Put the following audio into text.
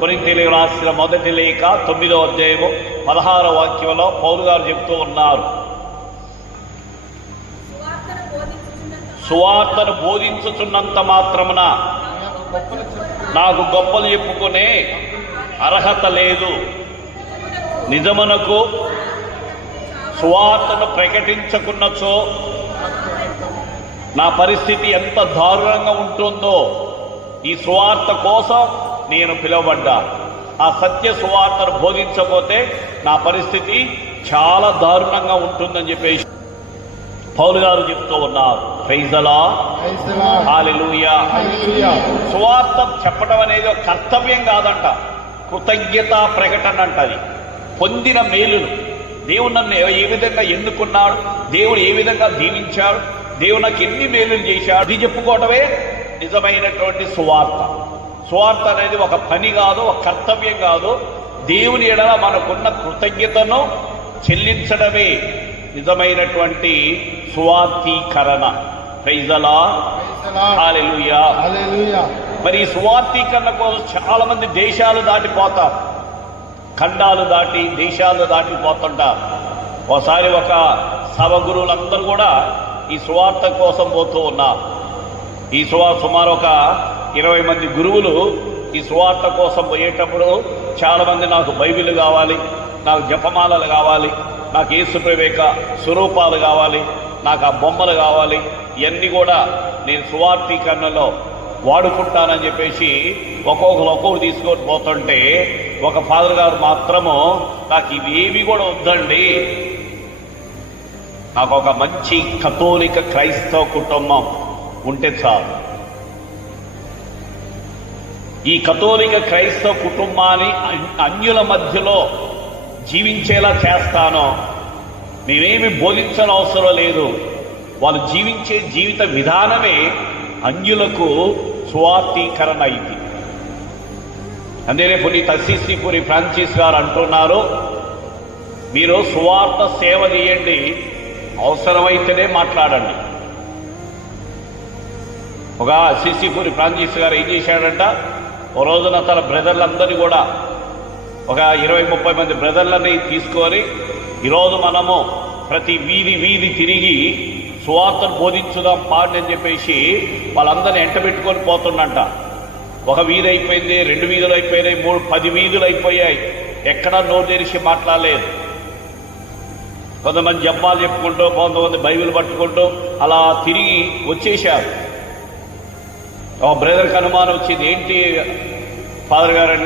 కొరింథీయులకు రాసిన మొదటి లేఖ 9వ అధ్యాయము 16వ వాక్యంలో పౌలు గారు చెప్తూ ఉన్నారు, సువార్తను బోధించుచున్నంత మాత్రమున నాకు గొప్పలు చెప్పుకునే అర్హత లేదు. నిజమునకు సువార్తను ప్రకటించకున్నచో నా పరిస్థితి ఎంత దారుణంగా ఉంటుందో. ఈ సువార్త కోసం నేను పిలువబడ్డా. ఆ సత్య సువార్తను బోధించకపోతే నా పరిస్థితి చాలా దారుణంగా ఉంటుందని చెప్పేసి పౌలు గారు చెప్తూ ఉన్నారు. ప్రైజ్ ది లార్డ్, హల్లెలూయా. సువార్త చెప్పడం అనేది ఒక కర్తవ్యం కాదంట, కృతజ్ఞతా ప్రకటన అంటది. పొందిన మేలులు, దేవుడు నన్ను ఏ విధంగా ఎన్నుకున్నాడు, దేవుడు ఏ విధంగా దీవించాడు, దేవుడు నాకు ఎన్ని మేలులు చేశాడు, ఇది చెప్పుకోవటమే నిజమైనటువంటి సువార్త. సువార్త అనేది ఒక పని కాదు, ఒక కర్తవ్యం కాదు. దేవుని ఎడల మనకున్న కృతజ్ఞతను చెల్లించడమే నిజమైనటువంటి సువార్తీకరణ. ప్రైజ్ ది లార్డ్, హల్లెలూయా. మరి ఈ సువార్తీకరణ కోసం చాలా మంది దేశాలు దాటిపోతారు, ఖండాలు దాటి దేశాలు దాటిపోతుంటారు. ఒకసారి ఒక సభ గురువులందరూ కూడా ఈ సువార్త కోసం పోతూ ఉన్నారు. ఈ సుమారు ఒక 20 మంది గురువులు ఈ సువార్త కోసం పోయేటప్పుడు చాలా మంది నాకు బైబిల్ కావాలి, నాకు జపమాలలు కావాలి, నాకు యేసుప్రవేక స్వరూపాలు కావాలి, నాకు ఆ బొమ్మలు కావాలి, ఇవన్నీ కూడా నేను సువార్తీకరణలో వాడుకుంటానని చెప్పేసి ఒక్కొక్కరు తీసుకొని పోతుంటే ఒక ఫాదర్ గారు మాత్రము నాకు ఇవేవి కూడా వద్దండి, నాకు ఒక మంచి కథోలిక క్రైస్తవ కుటుంబం ఉంటే చాలు. ఈ కథోలిక క్రైస్తవ కుటుంబాన్ని అన్యుల మధ్యలో జీవించేలా చేస్తానో, నేనేమి బోధించని అవసరం లేదు, వాళ్ళు జీవించే జీవిత విధానమే అన్యులకు సువార్తీకరణ అయింది. అందుకే పునీత అస్సీసి పురి ఫ్రాన్సిస్ గారు అంటున్నారు, మీరు సువార్త సేవ చేయండి, అవసరమైతేనే మాట్లాడండి. ఒక అస్సీసి పురి ఫ్రాన్సిస్ గారు ఏం చేశాడంట, ఓ రోజున తన బ్రదర్లందరినీ కూడా ఒక 20-30 మంది బ్రదర్లని తీసుకొని ఈరోజు మనము ప్రతి వీధి తిరిగి సువార్తను బోధించుదాం పాడి అని చెప్పేసి వాళ్ళందరినీ ఎంటబెట్టుకొని పోతుండంట. ఒక వీధి అయిపోయింది, 2 వీధులు అయిపోయినాయి, 10 వీధులు అయిపోయాయి, ఎక్కడా నోరు తెరిచి మాట్లాడలేదు. కొంతమంది జపాలు చెప్పుకుంటూ, కొంతమంది బైబిల్ పట్టుకుంటూ అలా తిరిగి వచ్చేశారు. బ్రదర్కి అనుమానం వచ్చింది, ఏంటి ఫాదర్ గారు